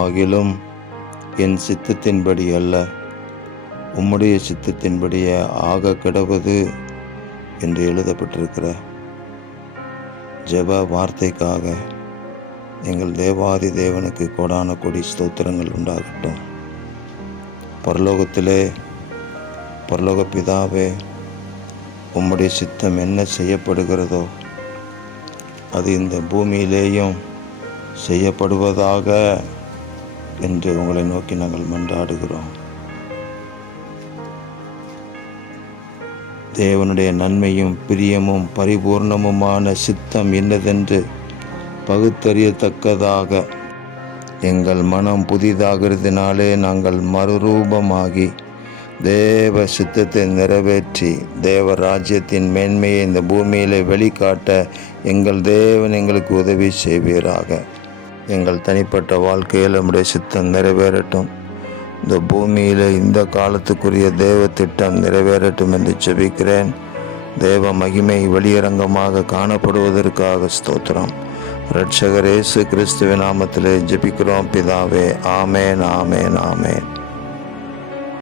ஆகிலும் என் சித்தத்தின்படி அல்ல, உம்முடைய சித்தத்தின்படியே ஆக கிடவது என்று எழுதப்பட்டிருக்கிற ஜெப வார்த்தைக்காக எங்கள் தேவாதி தேவனுக்கு கோடான கொடி ஸ்தோத்திரங்கள் உண்டாகட்டும். பரலோகத்திலே பரலோக பிதாவே, உம்முடைய சித்தம் என்ன செய்யப்படுகிறதோ அது இந்த பூமியிலேயும் செய்யப்படுவதாக என்று உங்களை நோக்கி நாங்கள் மன்றாடுகிறோம். தேவனுடைய நன்மையும் பிரியமும் பரிபூர்ணமுமான சித்தம் என்னதென்று பகுத்தறியத்தக்கதாக எங்கள் மனம் புதிதாகிறதுனாலே நாங்கள் மறுரூபமாகி தேவ சித்தத்தை நிறைவேற்றி தேவ ராஜ்யத்தின் மேன்மையை இந்த பூமியிலே வெளிக்காட்ட எங்கள் தேவன் எங்களுக்கு உதவி செய்வீராக. எங்கள் தனிப்பட்ட வாழ்க்கையில் நம்முடைய சித்தம் நிறைவேறட்டும். இந்த பூமியில் இந்த காலத்துக்குரிய தேவ திட்டம் நிறைவேறட்டும் என்று ஜெபிக்கிறேன். தேவ மகிமை வெளியரங்கமாக காணப்படுவதற்காக ஸ்தோத்திரம். இரட்சகர் இயேசு கிறிஸ்துவின் நாமத்திலே ஜெபிக்கிறோம் பிதாவே. ஆமேன், ஆமேன், ஆமேன்.